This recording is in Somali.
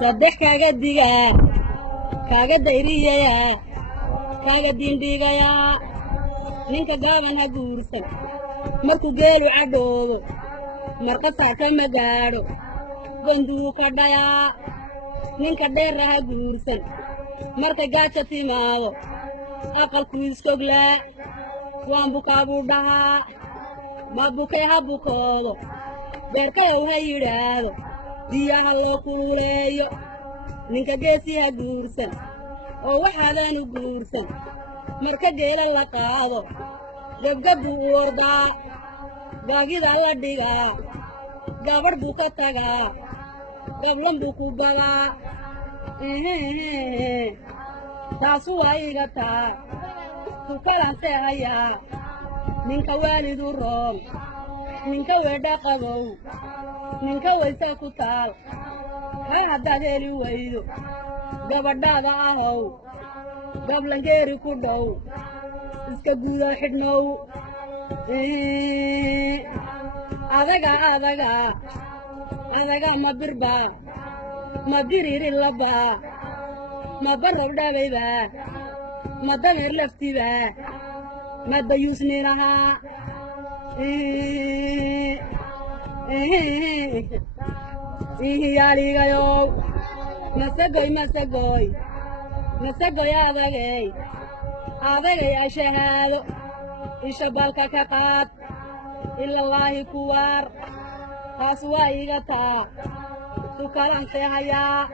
صدق كاجديا كاجديريا كاجدينديا نينك قابن هجورسن مركو جيلو عدو مركا ساكا مجارو بندوق دايا نينك دير هجورسن مركا جاتشا تيماو أقل كويس كوغلا وان بوكابو دها ما بوكي هبوكو beerkay waxa yiraahdo diyaha loo kuuleeyo ninka geesiha guursan oo waxaadan u guursan marka geela la qaado gabgab uu ordaa gaagida la dhigaa gabar buu ka tagaa gablan buu ku galaa taasu waa iga taa ku kalante hayaa ninka waalidu roon ninka weedha qabow ninka waysa ku taal ha haddaad heli weydo gabadhaada ahow gablangeeri ku dhow iska guuda xidhnow adaga ma birba ma diriri laba ma barab dhabayba ma dameer laftiba ma dayuusninaha yaaligayo masagoy adagay ashahaado isha balka ka qaad ilallaahi kuwaar taas waa iga taa su kalantee hayaa